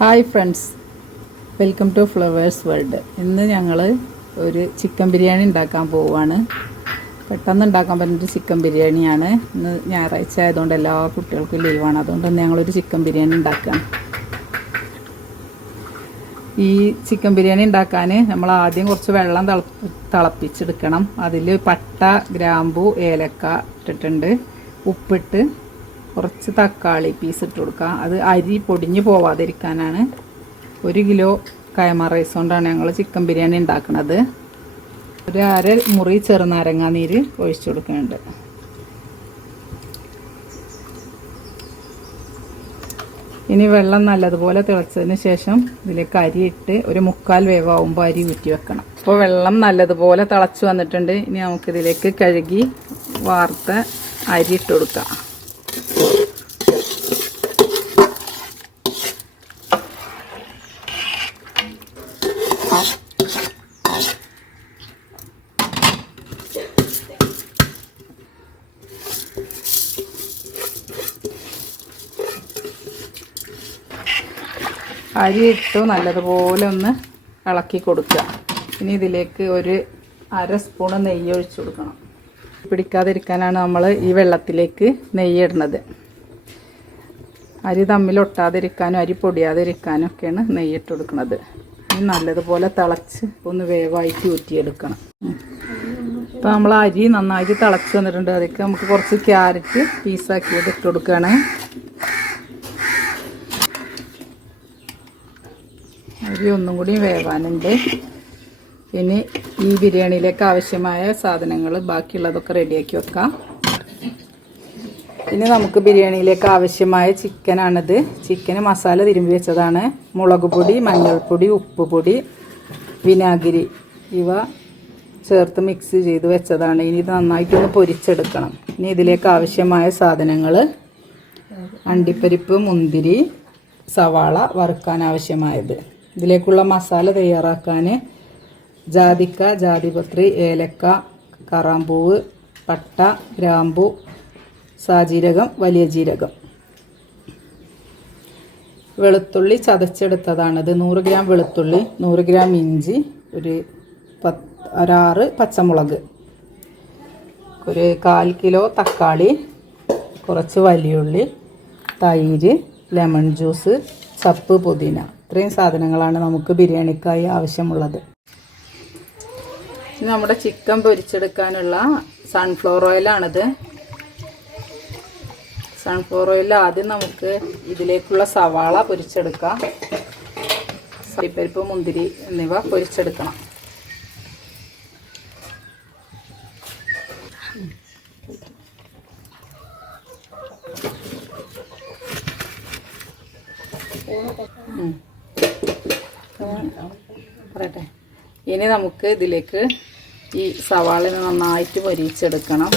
Hi friends. Welcome to Flowers World. ഇന്ന് ഞങ്ങൾ ഒരു ചിക്കൻ ബിരിയാണി ഉണ്ടാക്കാൻ പോവുകയാണ്. പെട്ടെന്ന് ഉണ്ടാക്കാൻ പറ്റുന്ന ചിക്കൻ ബിരിയാണിയാണ്. ഇന്ന് ഞായറാഴ്ച ആയതുകൊണ്ട് എല്ലാ കുട്ടികൾക്കും ലീവാണ്. അതുകൊണ്ട് തന്നെ ഞങ്ങളൊരു ചിക്കൻ ബിരിയാണി ഉണ്ടാക്കാം ഈ ചിക്കൻ ബിരിയാണി ഉണ്ടാക്കാൻ നമ്മൾ ആദ്യം കുറച്ച് വെള്ളം തിള- തിളപ്പിച്ചെടുക്കണം. അതിൽ പട്ട ഗ്രാമ്പു ഏലക്ക ഇട്ടിട്ടുണ്ട്. ഉപ്പിട്ട് കുറച്ച് തക്കാളി പീസ് ഇട്ട് കൊടുക്കുക. അത് അരി പൊടിഞ്ഞു പോവാതിരിക്കാനാണ്. ഒരു കിലോ കയമ റൈസ് കൊണ്ടാണ് ഞങ്ങൾ ചിക്കൻ ബിരിയാണി ഉണ്ടാക്കുന്നത് ഒരു അര മുറി ചെറുനാരങ്ങ നീര് ഒഴിച്ചു കൊടുക്കുന്നുണ്ട്. ഇനി വെള്ളം നല്ലതുപോലെ തിളച്ചതിന് ശേഷം ഇതിലേക്ക് അരി ഇട്ട് ഒരു മുക്കാൽ വേവാകുമ്പോൾ അരി ഊറ്റി വെക്കണം. അപ്പോൾ വെള്ളം നല്ലതുപോലെ തിളച്ച് വന്നിട്ടുണ്ട്. ഇനി നമുക്കിതിലേക്ക് കഴുകി വാർത്ത അരി ഇട്ട് കൊടുക്കാം. അരി ഇട്ടു നല്ലതുപോലെ ഒന്ന് ഇളക്കി കൊടുക്കുക. ഇനി ഇതിലേക്ക് ഒരു അര സ്പൂണ് നെയ്യ് ഒഴിച്ചു കൊടുക്കണം. പിടിക്കാതിരിക്കാനാണ് നമ്മൾ ഈ വെള്ളത്തിലേക്ക് നെയ്യ് ഇടുന്നത്. അരി തമ്മിൽ ഒട്ടാതിരിക്കാനും അരി പൊടിയാതിരിക്കാനും ഒക്കെയാണ് നെയ്യ് ഇട്ട് കൊടുക്കുന്നത്. ഇനി നല്ലതുപോലെ തിളച്ച് ഒന്ന് വേവായിട്ട് ഊറ്റിയെടുക്കണം. അപ്പോൾ നമ്മൾ അരി നന്നായിട്ട് തിളച്ച് വന്നിട്ടുണ്ട്. അതിലേക്ക് നമുക്ക് കുറച്ച് ക്യാരറ്റ് പീസാക്കിയത് ഇട്ട് കൊടുക്കുകയാണ്. അരി ഒന്നും കൂടി വേവാനുണ്ട്. ഇനി ഈ ബിരിയാണിയിലേക്ക് ആവശ്യമായ സാധനങ്ങൾ ബാക്കിയുള്ളതൊക്കെ റെഡിയാക്കി വെക്കാം. ഇനി നമുക്ക് ബിരിയാണിയിലേക്ക് ആവശ്യമായ ചിക്കനാണിത്. ചിക്കന് മസാല തിരുമ്പി വെച്ചതാണ്. മുളക് പൊടി മഞ്ഞൾപ്പൊടി ഉപ്പ് പൊടി വിനാഗിരി ഇവ ചേർത്ത് മിക്സ് ചെയ്ത് വെച്ചതാണ്. ഇനി ഇത് നന്നായിട്ടൊന്ന് പൊരിച്ചെടുക്കണം. ഇനി ഇതിലേക്ക് ആവശ്യമായ സാധനങ്ങൾ അണ്ടിപ്പരിപ്പ് മുന്തിരി സവാള വറുക്കാൻ ആവശ്യമായത്. ഇതിലേക്കുള്ള മസാല തയ്യാറാക്കാൻ ജാതിക്ക ജാതിപത്രി ഏലക്ക കറാമ്പൂവ് പട്ട ഗ്രാമ്പു സാജീരകം വലിയ ജീരകം. വെളുത്തുള്ളി ചതച്ചെടുത്തതാണിത്. നൂറ് ഗ്രാം വെളുത്തുള്ളി നൂറ് ഗ്രാം ഇഞ്ചി ഒരു പത്ത് ഒരാറ് പച്ചമുളക്. ഒരു കാൽ കിലോ തക്കാളി കുറച്ച് വലിയുള്ളി തൈര് ലെമൺ ജ്യൂസ് ചപ്പ് പുതിന. ഇത്രയും സാധനങ്ങളാണ് നമുക്ക് ബിരിയാണിക്കായി ആവശ്യമുള്ളത്. നമ്മുടെ ചിക്കൻ പൊരിച്ചെടുക്കാനുള്ള സൺഫ്ലവർ ഓയിലാണിത് സൺഫ്ലവർ ഓയിൽ ആദ്യം നമുക്ക് ഇതിലേക്കുള്ള സവാള പൊരിച്ചെടുക്കാം. സരിപ്പരിപ്പ് മുന്തിരി എന്നിവ പൊരിച്ചെടുക്കണം. ഇനി നമുക്ക് ഇതിലേക്ക് ഈ സവാളിനെ നന്നായിട്ട് പൊരിച്ചെടുക്കണം.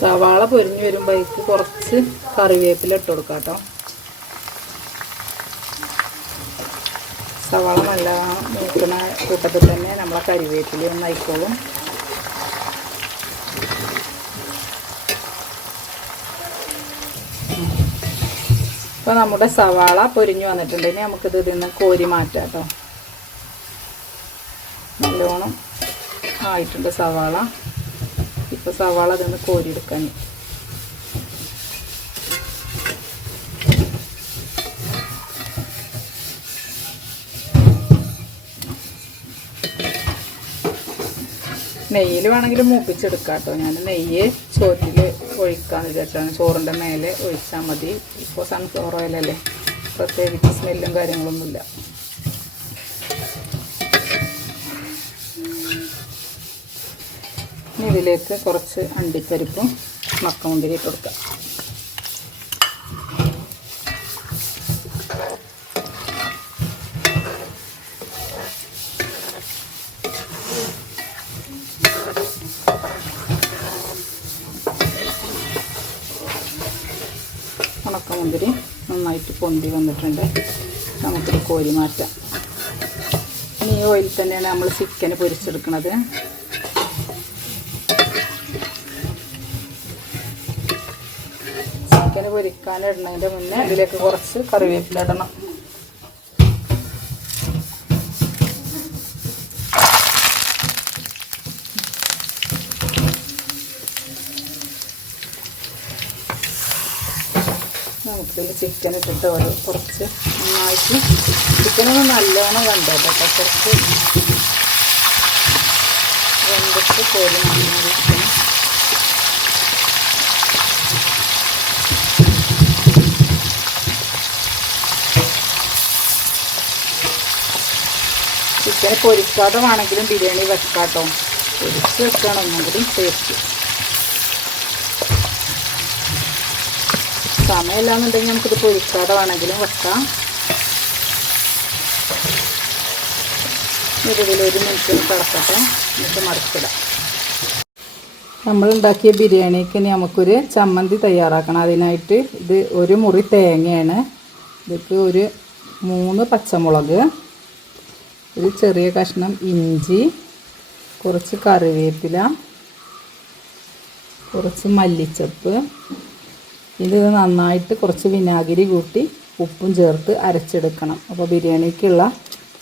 സവാള പൊരിഞ്ഞു വരുമ്പോഴേക്ക് കുറച്ച് കറിവേപ്പില ഇട്ട് കൊടുക്കാം കേട്ടോ സവാള നല്ല മൂക്കുന്ന കൂട്ടത്തിൽ തന്നെ നമ്മളെ കരിവേപ്പില ഒന്ന് ആയിക്കോളും നമ്മുടെ സവാള പൊരിഞ്ഞു വന്നിട്ടുണ്ട്. ഇനി നമുക്കിത് ഇതിൽ നിന്ന് കോരി മാറ്റാം കേട്ടോ. നല്ലോണം ആയിട്ടുണ്ട് സവാള. ഇപ്പോൾ സവാള ഇതിൽ നിന്ന് കോരിയെടുക്കാൻ നെയ്യിൽ വേണമെങ്കിൽ മൂപ്പിച്ചെടുക്കാട്ടോ ഞാൻ നെയ്യ് ചോറ്റിൽ ഒഴിക്കാന്ന് വിചാരിച്ചാണ്. ചോറിന്റെ മേലെ ഒഴിച്ചാൽ മതി. ഇപ്പോൾ സൺഫ്ലവർ ഓയിലല്ലേ പ്രത്യേകിച്ച് സ്മെല്ലും കാര്യങ്ങളൊന്നുമില്ല. ഇതിലേക്ക് കുറച്ച് അണ്ടിപ്പരിപ്പും മക്കമുന്തിരി ഇട്ട് കൊടുക്കാം. ഉണക്കമുന്തിരി നന്നായി നന്നായിട്ട് പൊന്തി വന്നിട്ടുണ്ട്. നമുക്കിത് കോരി മാറ്റാം. ഈ ഓയിൽ തന്നെയാണ് നമ്മൾ ചിക്കൻ പൊരിച്ചെടുക്കുന്നത് ചിക്കൻ പൊരിക്കാനിടുന്നതിന്റെ മുന്നേ ഇതിലേക്ക് കുറച്ച് കറിവേപ്പില ഇടണം. നമുക്കിതിൽ ചിക്കൻ ഇട്ടിട്ട് ഒരു കുറച്ച് നന്നായിട്ട് ചിക്കനൊന്ന് നല്ലോണം കണ്ടോ കേട്ടോ. കുറച്ച് വെന്തിട്ട് കോരി നന്നായിരിക്കും ചിക്കൻ പൊരിക്കാതെ വേണമെങ്കിലും ബിരിയാണി വെക്കാട്ടോ. പൊരിച്ച് വെക്കണം. ഒന്നും കൂടി ടേസ്റ്റ് സമയമില്ലാന്നുണ്ടെങ്കിൽ നമുക്കിത് പൊരിക്കാതെ വേണമെങ്കിലും വെക്കാം. ഇതിൽ ഒരു മിനിറ്റ് കിടക്കട്ടെ. എന്നിട്ട് മടക്കിടാം നമ്മൾ ഉണ്ടാക്കിയ ബിരിയാണിക്ക് ഇനി നമുക്കൊരു ചമ്മന്തി തയ്യാറാക്കണം. അതിനായിട്ട് ഇത് ഒരു മുറി തേങ്ങയാണ്. ഇതൊക്കെ ഒരു മൂന്ന് പച്ചമുളക് ഒരു ചെറിയ കഷ്ണം ഇഞ്ചി കുറച്ച് കറിവേപ്പില കുറച്ച് മല്ലിച്ചപ്പ് ഇത് നന്നായിട്ട് കുറച്ച് വിനാഗിരി കൂട്ടി ഉപ്പും ചേർത്ത് അരച്ചെടുക്കണം. അപ്പോൾ ബിരിയാണിക്കുള്ള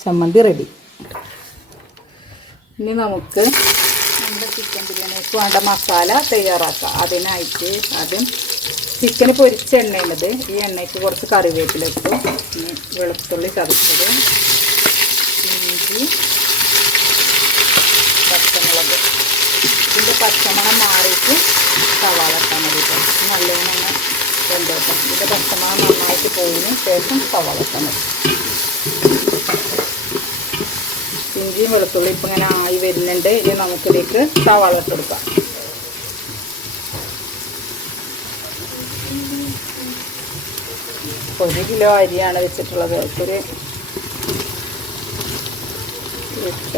ചമ്മന്തി റെഡി ഇനി നമുക്ക് നമ്മുടെ ചിക്കൻ ബിരിയാണിക്ക് വേണ്ട മസാല തയ്യാറാക്കാം. അതിനായിട്ട് ആദ്യം ചിക്കൻ പൊരിച്ച എണ്ണയുള്ളത് ഈ എണ്ണയ്ക്ക് കുറച്ച് കറിവേപ്പില ഇട്ടു. വെളുത്തുള്ളി ചതച്ചത്. ഇഞ്ചി പച്ചമുളക്. ഇതിന്റെ പച്ചമണം മാറിയിട്ട് സവാള ഇട്ടാൽ മതി നല്ലോണം ഒന്ന് വെന്തോട്ടെ ഇതിന്റെ പച്ചമണം നന്നായിട്ട് പോയതിന് ശേഷം സവാള ഇഞ്ചിയും വെളുത്തുള്ളി ഇപ്പം ഇങ്ങനെ ആയി വരുന്നുണ്ട് ഇനി നമുക്കിതിലേക്ക് സവാള ഇട്ട് ഒരു കിലോ അരിയാണ് വെച്ചിട്ടുള്ളത്. ഒരു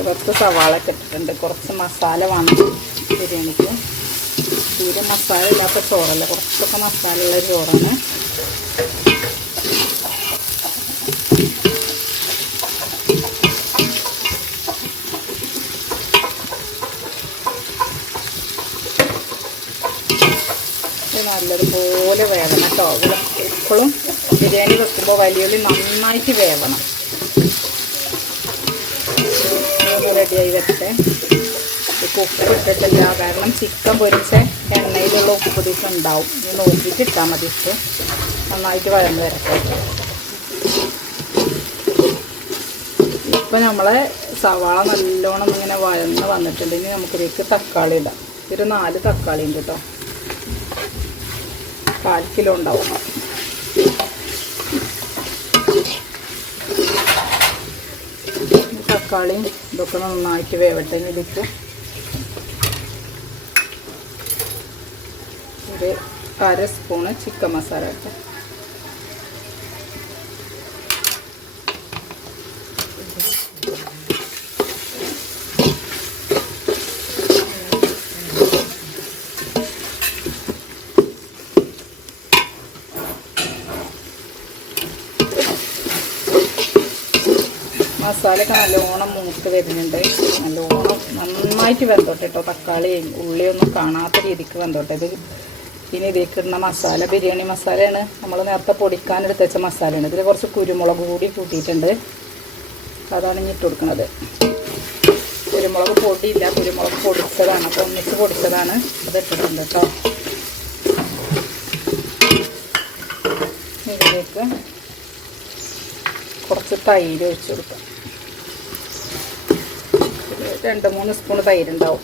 പത്ത് സവാള ഒക്കെ ഇട്ടിട്ടുണ്ട്. കുറച്ച് മസാല വേണം. ബിരിയാണിക്ക്. തീരെ മസാല ഇല്ലാത്ത ചോറല്ല. കുറച്ചൊക്കെ മസാല ഉള്ള ചോറാണ്. നല്ലതുപോലെ വേവണം കേട്ടോ. എപ്പോഴും ബിരിയാണി വെക്കുമ്പോൾ വലിയുള്ളി നന്നായിട്ട് വേവണം. റെഡിയായി ഇപ്പോൾ ഉപ്പ് ഇട്ടിട്ടില്ല കാരണം ചിക്കൻ പൊരിച്ച എണ്ണയിലുള്ള ഉപ്പ് ദിവസം ഉണ്ടാവും. ഇത് നോക്കിയിട്ട് ഇട്ടാൽ മതി ഇട്ട്. നന്നായിട്ട് വഴന്ന് വരട്ടെ. ഇപ്പം നമ്മളെ സവാള നല്ലോണം ഇങ്ങനെ വഴന്ന് വന്നിട്ടുണ്ട്. ഇനി തക്കാളി ഇടാം. ഒരു നാല് തക്കാളി ഉണ്ട് കേട്ടോ. കാൽ കിലോ ഉണ്ടാവും. തക്കാളിയും ഇതൊക്കെ നന്നായിട്ട് വേവട്ടെ ഇതിലേക്ക്. ഒരു അര സ്പൂണ് ചിക്കൻ മസാല ഇട്ട്. മസാലയൊക്കെ നല്ലോണം മൂത്ത് വരുന്നുണ്ട്. നല്ലോണം നന്നായിട്ട് വെന്തോട്ടെ കേട്ടോ തക്കാളിയും ഉള്ളിയൊന്നും കാണാത്ത രീതിക്ക് വെന്തോട്ടെ. ഇത് ഇനി ഇതിലേക്കിടുന്ന മസാല ബിരിയാണി മസാലയാണ്. നമ്മൾ നേരത്തെ പൊടിക്കാൻ വെച്ച മസാലയാണ്. ഇതിൽ കുറച്ച് കുരുമുളക് കൂടി കൂട്ടിയിട്ടുണ്ട്. അതാണ് ഇനി ഇട്ട് കൊടുക്കുന്നത് കുരുമുളക് പൊടിയില്ല. കുരുമുളക് പൊടിച്ചതാണ്. അപ്പോൾ ഒന്നിച്ച് പൊടിച്ചതാണ്. അത് ഇട്ടിട്ടുണ്ട് കേട്ടോ. ഇതിലേക്ക് കുറച്ച് തൈര് ഒഴിച്ചു കൊടുക്കാം. രണ്ട് മൂന്ന് സ്പൂൺ തൈര് ഉണ്ടാവും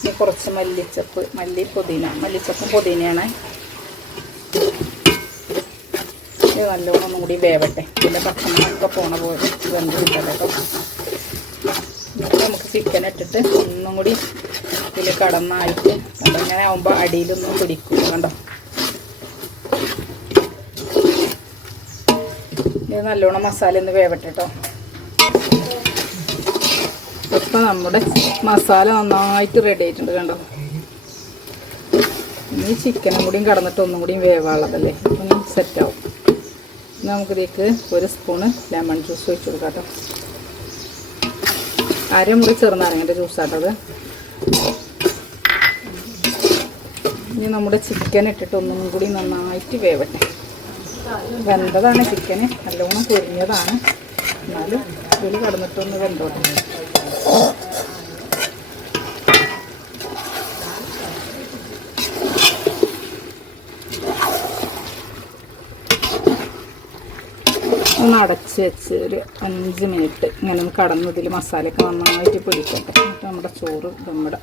ഇനി കുറച്ച് മല്ലിച്ചപ്പ് മല്ലി പുതിന മല്ലിച്ചപ്പും പുതിനയാണ്. ഇത് നല്ലോണം ഒന്നും കൂടി വേവട്ടെ. പിന്നെ ഭക്ഷണമൊക്കെ പോണ പോലെ വെന്ത് കിട്ടട്ടെ നമുക്ക് ചിക്കൻ ഇട്ടിട്ട് ഒന്നും കൂടി ഇതിൽ കടന്നായിട്ട് അങ്ങനെ ആകുമ്പോൾ അടിയിലൊന്നും പിടിക്കും കണ്ടോ? ഇത് നല്ലോണം മസാല ഒന്ന് വേവട്ടെ കേട്ടോ ഇപ്പം നമ്മുടെ മസാല നന്നായിട്ട് റെഡി ആയിട്ടുണ്ട് കണ്ടോ? ഇനി ചിക്കനും കൂടിയും കടന്നിട്ട് ഒന്നും കൂടിയും വേവാനുള്ളതല്ലേ? അപ്പം സെറ്റാവും നമുക്കിതേക്ക് ഒരു സ്പൂണ് ലെമൺ ജ്യൂസ് ഒഴിച്ചു കൊടുക്കാം കേട്ടോ. അരമുറി ചെറുനാരങ്ങന്റെ ജ്യൂസാട്ടത് ഇനി നമ്മുടെ ചിക്കൻ ഇട്ടിട്ട് ഒന്നും കൂടി നന്നായിട്ട് വേവട്ടെ. വെന്തതാണ് ചിക്കന് നല്ലോണം പൊരിഞ്ഞതാണ്. എന്നാലും ഇതിൽ കടന്നിട്ടൊന്ന് വെന്തോട്ടെ. ഒന്ന് അടച്ച് വെച്ച് ഒരു അഞ്ച് മിനിറ്റ് ഇങ്ങനെ ഒന്ന് കടന്ന് ഇതിൽ മസാലയൊക്കെ നന്നായിട്ട് പിടിക്കട്ടെ. എന്നിട്ട് നമ്മുടെ ചോറ് നമ്മുടെ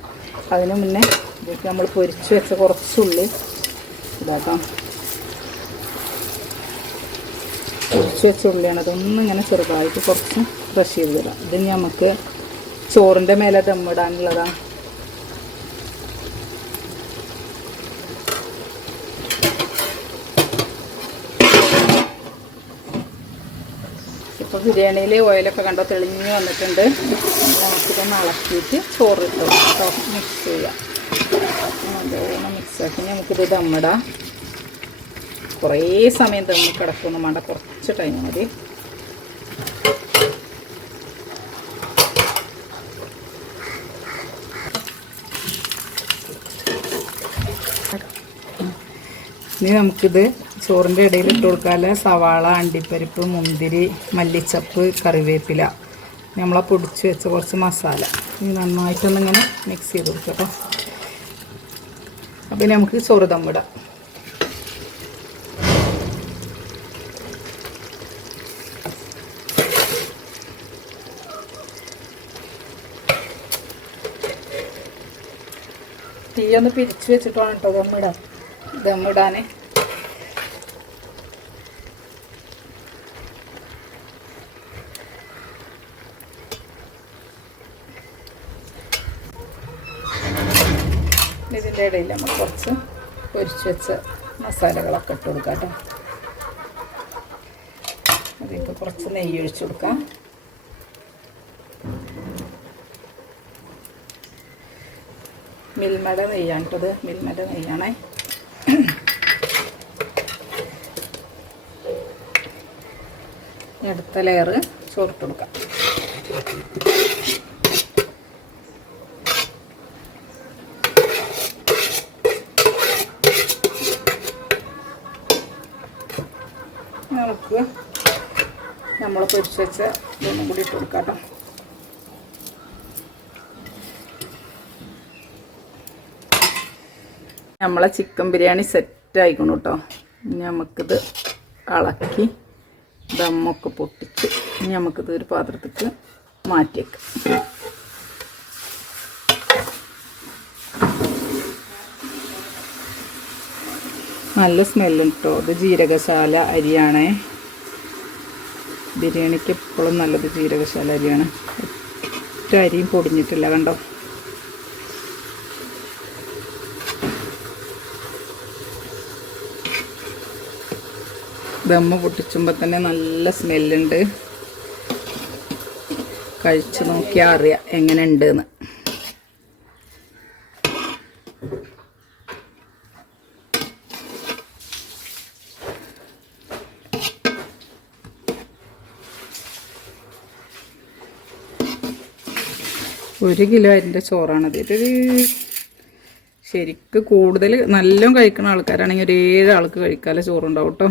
അതിന് മുന്നേ ഇതൊക്കെ നമ്മൾ പൊരിച്ച് വെച്ച കുറച്ചുള്ളി ഇതാക്കാം. പൊരിച്ച് വെച്ച ഉള്ളിയാണ്. അതൊന്നും ഇങ്ങനെ ചെറുതായിട്ട് കുറച്ച് ക്രഷ് ചെയ്ത് തരാം ഇത് നമുക്ക് ചോറിന്റെ മേലെ ദമ്മിടാനുള്ളതാണ് ഇപ്പോൾ ബിരിയാണിയിൽ ഓയിലൊക്കെ കണ്ടോ തെളിഞ്ഞ് വന്നിട്ടുണ്ട്. നമുക്കിതൊന്ന് ഇളക്കിയിട്ട് ചോറ് ഇട്ടു കേട്ടോ മിക്സ് ചെയ്യാം. നല്ലോണം മിക്സാക്കി നമുക്കിത് ദമ്മിടാം. കുറേ സമയം ദമ്മി കിടക്കൊന്നും വേണ്ട കുറച്ച് ടൈം മതി. ഇനി നമുക്കിത് ചോറിന്റെ ഇടയിൽ ഇട്ട് സവാള അണ്ടിപ്പരിപ്പ് മുന്തിരി മല്ലിച്ചപ്പ് കറിവേപ്പില. നമ്മളെ പൊടിച്ച് വെച്ച കുറച്ച് മസാല. ഇനി നന്നായിട്ടൊന്നിങ്ങനെ മിക്സ് ചെയ്ത് കൊടുക്കുക കേട്ടോ ഇനി നമുക്ക് ചോറ് തമ്മിടാം. തീയൊന്ന് പിരിച്ചു വെച്ചിട്ടാണ് കേട്ടോ ദമ്മിടാം ദമ്മിടാൻ ഇടയിൽ നമ്മൾ കുറച്ച് പൊരിച്ച് വെച്ച മസാലകളൊക്കെ ഇട്ട് കൊടുക്കാം കേട്ടോ. അതിലേക്ക് കുറച്ച് നെയ്യ് ഒഴിച്ചു കൊടുക്കാം. മിൽമയുടെ നെയ്യാണ് കേട്ടത് മിൽമയുടെ നെയ്യാണേ. അടുത്ത ലെയർ ചോറിട്ട് കൊടുക്കാം നമുക്ക് നമ്മൾ പൊരിച്ച് വെച്ച ഇതൊന്നും കൂടി ഇട്ട് കൊടുക്കാം കേട്ടോ നമ്മളെ ചിക്കൻ ബിരിയാണി സെറ്റ് ആയിക്കണം കേട്ടോ നമുക്കിത് ഇളക്കി ദമ്മൊക്കെ പൊട്ടിച്ച് ഇനി നമുക്കിത് ഒരു പാത്രത്തേക്ക് മാറ്റിയേക്കാം. നല്ല സ്മെല്ലുണ്ട് കേട്ടോ ഇത് ജീരകശാല അരിയാണേ. ബിരിയാണിക്ക് എപ്പോഴും നല്ലത് ജീരകശാല അരിയാണ്. ഒറ്റ അരിയും പൊടിഞ്ഞിട്ടില്ല കണ്ടോ? ദമ്മ പൊട്ടിച്ചുമ്പോൾ തന്നെ നല്ല സ്മെല്ലുണ്ട്. കഴിച്ചു നോക്കിയാൽ അറിയാം എങ്ങനെ ഉണ്ടെന്ന് ഒരു കിലോ അരിന്റെ ചോറാണത് ഇതൊരു ശരിക്ക് കൂടുതൽ നല്ലോണം കഴിക്കുന്ന ആൾക്കാരാണെങ്കിൽ ഒരു ഏഴ് ആൾക്ക് കഴിക്കാതെ ചോറുണ്ടാവും കേട്ടോ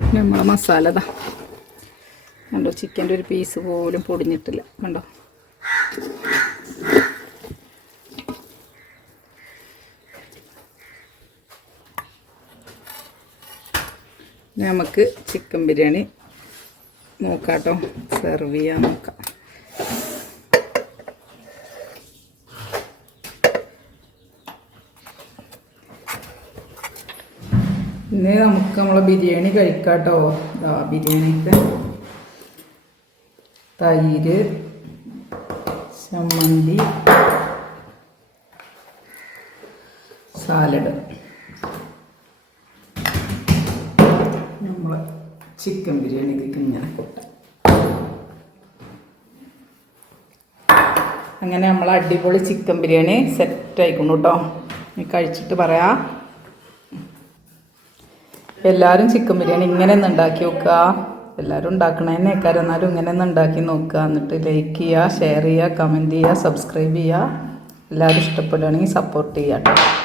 നമ്മളെ മസാല ഇതാ. കണ്ടോ ചിക്കന്റെ ഒരു പീസ് പോലും പൊടിഞ്ഞിട്ടില്ല. കണ്ടോ? നമുക്ക് ചിക്കൻ ബിരിയാണി നോക്കാട്ടോ. കേട്ടോ സെർവ് ചെയ്യാൻ നോക്കാം. ഇന്ന് നമുക്ക് നമ്മളെ ബിരിയാണി കഴിക്കാട്ടോ. ആ ബിരിയാണിക്ക് തൈര് ചമ്മന്തി സാലഡ് ചിക്കൻ ബിരിയാണി ഇതിലേക്ക് ഇങ്ങനെ അങ്ങനെ നമ്മൾ അടിപൊളി ചിക്കൻ ബിരിയാണി സെറ്റ് ആയിക്കുന്നു കേട്ടോ നീ കഴിച്ചിട്ട് പറയാ. എല്ലാവരും ചിക്കൻ ബിരിയാണി ഇങ്ങനെ ഒന്ന് ഉണ്ടാക്കി നോക്കുക. എല്ലാവരും ഉണ്ടാക്കണേനേക്കാരം എന്നാലും ഇങ്ങനെ ഒന്ന് ഉണ്ടാക്കി നോക്കുക. എന്നിട്ട് ലൈക്ക് ചെയ്യുക ഷെയർ ചെയ്യുക കമന്റ് ചെയ്യുക സബ്സ്ക്രൈബ് ചെയ്യുക. എല്ലാവരും ഇഷ്ടപ്പെടുകയാണെങ്കിൽ സപ്പോർട്ട് ചെയ്യാം കേട്ടോ